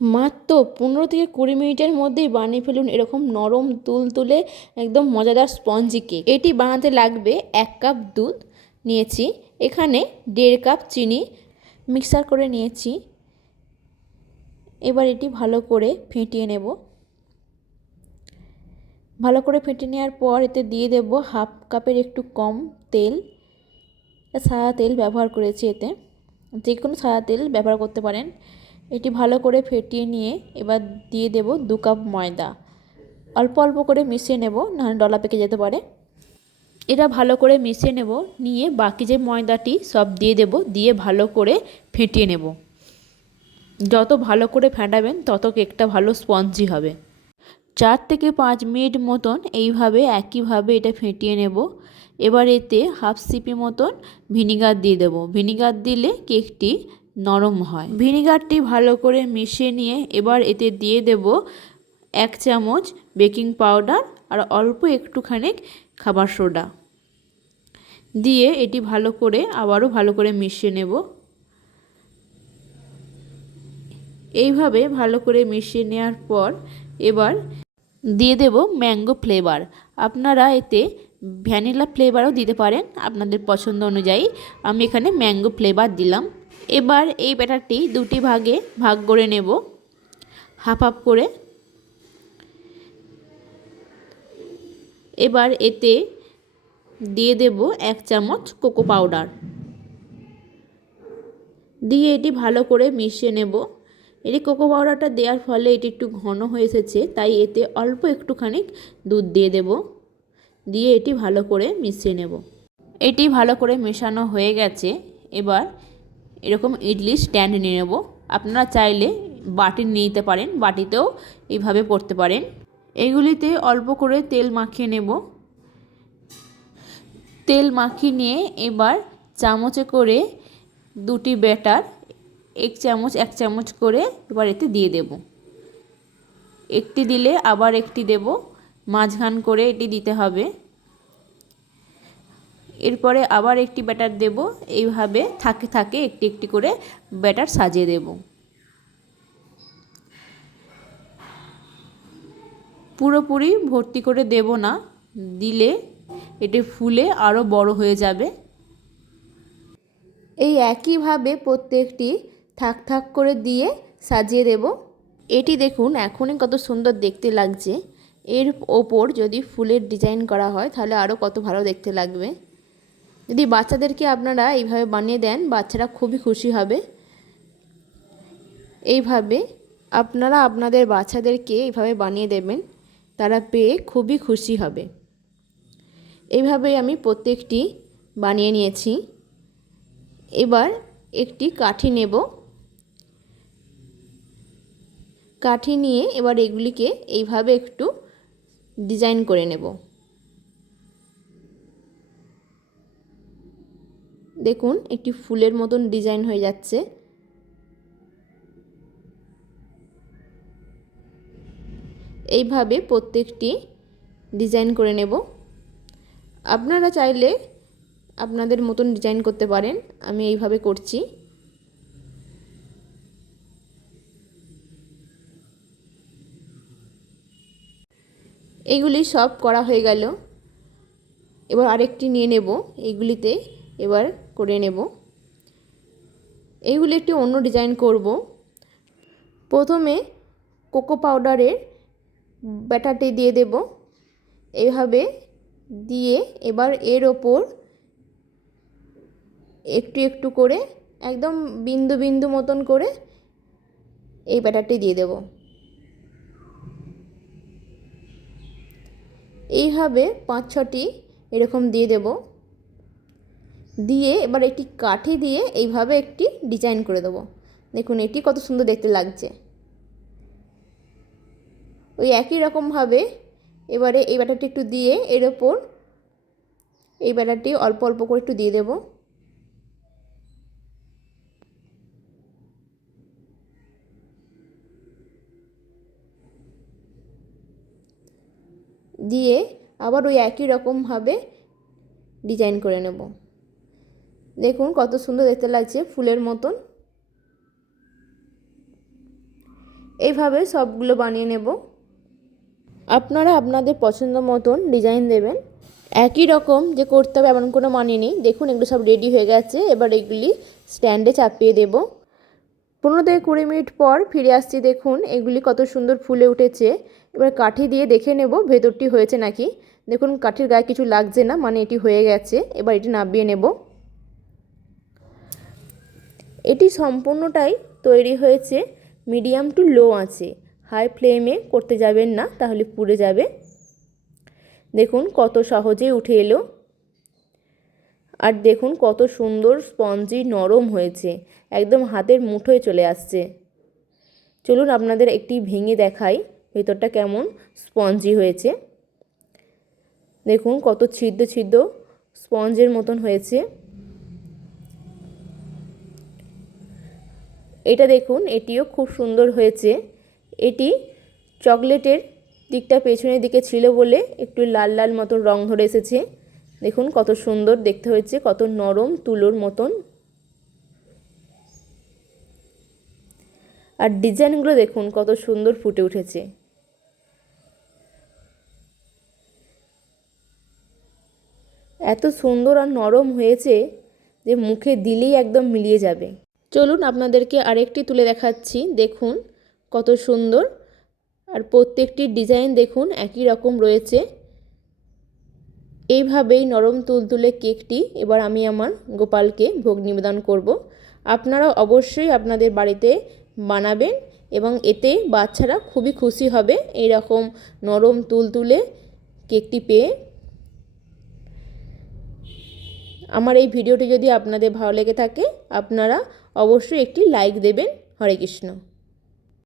মাত্র 15 থেকে 20 মিনিটের মধ্যেই বানিয়ে ফেলুন এরকম নরম তুলতুলে একদম মজাদার স্পঞ্জি কেক। এটি বানাতে লাগবে 1 কাপ দুধ নিয়েছি, এখানে 1.5 কাপ চিনি মিক্সার করে নিয়েছি। এবার এটি ভালো করে ফেটিয়ে নেব। ভালো করে ফেটে নেওয়ার পর এতে দিয়ে দেব 1/2 কাপের একটু কম তেল। সাদা তেল ব্যবহার করেছি, এতে যে কোনো সাদা তেল ব্যবহার করতে পারেন। এটি ভালো করে ফেটিয়ে নিয়ে এবার দিয়ে দেব 2 কাপ ময়দা। অল্প অল্প করে মিশিয়ে নেব, নাহলে ডলা পেকে যেতে পারে। এটা ভালো করে মিশিয়ে নেব, নিয়ে বাকি যে ময়দাটি সব দিয়ে দেব, দিয়ে ভালো করে ফেটিয়ে নেব। যত ভালো করে ফেটাবেন তত কেকটা ভালো স্পঞ্জি হবে। 4 থেকে 5 মিনিট মতন এইভাবে একইভাবে এটা ফেটিয়ে নেব। এবার এতে 1/2 সিপি মতন ভিনিগার দিয়ে দেব। ভিনিগার দিলে কেকটি নরম হয়। ভিনিগারটি ভালো করে মিশিয়ে নিয়ে এবার এতে দিয়ে দেব 1 চামচ বেকিং পাউডার আর অল্প একটুখানি খাবার সোডা দিয়ে এটি ভালো করে আবারও ভালো করে মিশিয়ে নেব। এইভাবে ভালো করে মিশিয়ে নেওয়ার পর এবার দিয়ে দেব ম্যাঙ্গো ফ্লেভার। আপনারা এতে ভ্যানিলা ফ্লেভারও দিতে পারেন আপনাদের পছন্দ অনুযায়ী। আমি এখানে ম্যাঙ্গো ফ্লেভার দিলাম। এবার এই ব্যাটারটি দুটি ভাগে ভাগ করে নেব, হাফ হাফ করে। এবার এতে দিয়ে দেব 1 চামচ কোকো পাউডার দিয়ে এটি ভালো করে মিশিয়ে নেব। এটি কোকো পাউডারটা দেওয়ার ফলে এটি একটু ঘন হয়ে এসেছে, তাই এতে অল্প একটুখানি দুধ দিয়ে দেব, দিয়ে এটি ভালো করে মিশিয়ে নেব। এটি ভালো করে মেশানো হয়ে গেছে। এবার এরকম ইডলি স্ট্যান্ড নিয়ে নেব। আপনারা চাইলে বাটি নিতে পারেন, বাটিতেও এইভাবে করতে পারেন। এগুলিতে অল্প করে তেল মাখিয়ে নেব। তেল মাখিয়ে নিয়ে এবার চামচে করে দুটি ব্যাটার 1 চামচ 1 চামচ করে এবার এতে দিয়ে দেব। একটি দিলে আবার একটি দেব, মাঝখান করে এটি দিতে হবে। এরপরে আবার একটি ব্যাটার দেব। এইভাবে থাকে থাকে একটি একটি করে ব্যাটার সাজিয়ে দেব। পুরোপুরি ভর্তি করে দেব না, দিলে এটি ফুলে আরও বড় হয়ে যাবে। এই একইভাবে প্রত্যেকটি থাক থাক করে দিয়ে সাজিয়ে দেব। এটি দেখুন এখনই কত সুন্দর দেখতে লাগছে। এর ওপর যদি ফুলের ডিজাইন করা হয় তাহলে আরও কত ভালো দেখতে লাগবে। যদি বাচ্চাদেরকে আপনারা এইভাবে বানিয়ে দেন, বাচ্চারা খুবই খুশি হবে। এইভাবে আপনারা আপনাদের বাচ্চাদেরকে এইভাবে বানিয়ে দেবেন, তারা পেয়ে খুবই খুশি হবে। এইভাবে আমি প্রত্যেকটি বানিয়ে নিয়েছি। এবার একটি কাঠি নেব। কাঠি নিয়ে এবার এগুলিকে এইভাবে একটু ডিজাইন করে নেব। দেখুন একটি ফুলের মতন ডিজাইন হয়ে যাচ্ছে। এইভাবে প্রত্যেকটি ডিজাইন করে নেব। আপনারা চাইলে আপনাদের মতন ডিজাইন করতে পারেন, আমি এইভাবে করছি। এইগুলি সব করা হয়ে গেল। এবার আরেকটি নিয়ে নেব, এইগুলিতে এবার করে নেব। এইগুলি একটি অন্য ডিজাইন করব। প্রথমে কোকো পাউডারের ব্যাটারটি দিয়ে দেব। এইভাবে দিয়ে এবার এর ওপর একটু একটু করে একদম বিন্দু বিন্দু মতন করে এই ব্যাটারটি দিয়ে দেব। এইভাবে 5-6টি এরকম দিয়ে দেব। দিয়ে এবার একটি কাঠি দিয়ে এইভাবে একটি ডিজাইন করে দেব। দেখুন এটি কত সুন্দর দেখতে লাগছে। ওই একই রকমভাবে এবারে এই ব্যাটারটি একটু দিয়ে এর ওপর এই ব্যাটারটি অল্প অল্প করে একটু দিয়ে দেব। দিয়ে আবার ওই একই রকমভাবে ডিজাইন করে নেব। দেখুন কত সুন্দর দেখতে লাগছে ফুলের মতন। এইভাবে সবগুলো বানিয়ে নেব। আপনারা আপনাদের পছন্দ মতন ডিজাইন দেবেন। একই রকম যে করতে হবে এমন কোনো মানে নেই। দেখুন এগুলো সব রেডি হয়ে গেছে। এবার এগুলি স্ট্যান্ডে চাপিয়ে দেব। 15 থেকে 20 মিনিট পর ফিরে আসছি। দেখুন এগুলি কত সুন্দর ফুলে উঠেছে। এবার কাঠি দিয়ে দেখে নেব ভেতরটি হয়েছে নাকি। দেখুন কাঠির গায়ে কিছু লাগছে না, মানে এটি হয়ে গেছে। এবার এটি নামিয়ে নেব। এটি সম্পূর্ণটাই তৈরি হয়েছে মিডিয়াম টু লো আঁচে। হাই ফ্লেমে করতে যাবেন না, তাহলে পুড়ে যাবে। দেখুন কত সহজেই উঠে এলো। আর দেখুন কত সুন্দর স্পঞ্জি নরম হয়েছে, একদম হাতের মুঠোয় চলে আসছে। চলুন আপনাদের একটি ভেঙে দেখাই ভেতরটা কেমন স্পঞ্জি হয়েছে। দেখুন কত ছিদ্র ছিদ্র স্পঞ্জের মতন হয়েছে। এটা দেখুন এটিও খুব সুন্দর হয়েছে। এটি চকলেটের দিকটা পেছনের দিকে ছিল বলে একটু লাল লাল মতন রং ধরে এসেছে। দেখুন কত সুন্দর দেখতে হয়েছে, কত নরম তুলোর মতন। আর ডিজাইনগুলো দেখুন কত সুন্দর ফুটে উঠেছে। এত সুন্দর আর নরম হয়েছে যে মুখে দিলেই একদম মিলিয়ে যাবে। চলুন আপনাদেরকে আরেকটি তুলে দেখাচ্ছি। দেখুন কত সুন্দর। আর প্রত্যেকটি ডিজাইন দেখুন একই রকম রয়েছে। এইভাবেই নরম তুলতুলে কেকটি এবার আমি আমার গোপালকে ভোগ নিবেদন করব। আপনারা অবশ্যই আপনাদের বাড়িতে বানাবেন এবং এতে বাচ্চারা খুবই খুশি হবে এই রকম নরম তুলতুলে কেকটি পেয়ে। আমার এই ভিডিওটি যদি আপনাদের ভালো লেগে থাকে আপনারা অবশ্যই একটি লাইক দেবেন। হরে কৃষ্ণ।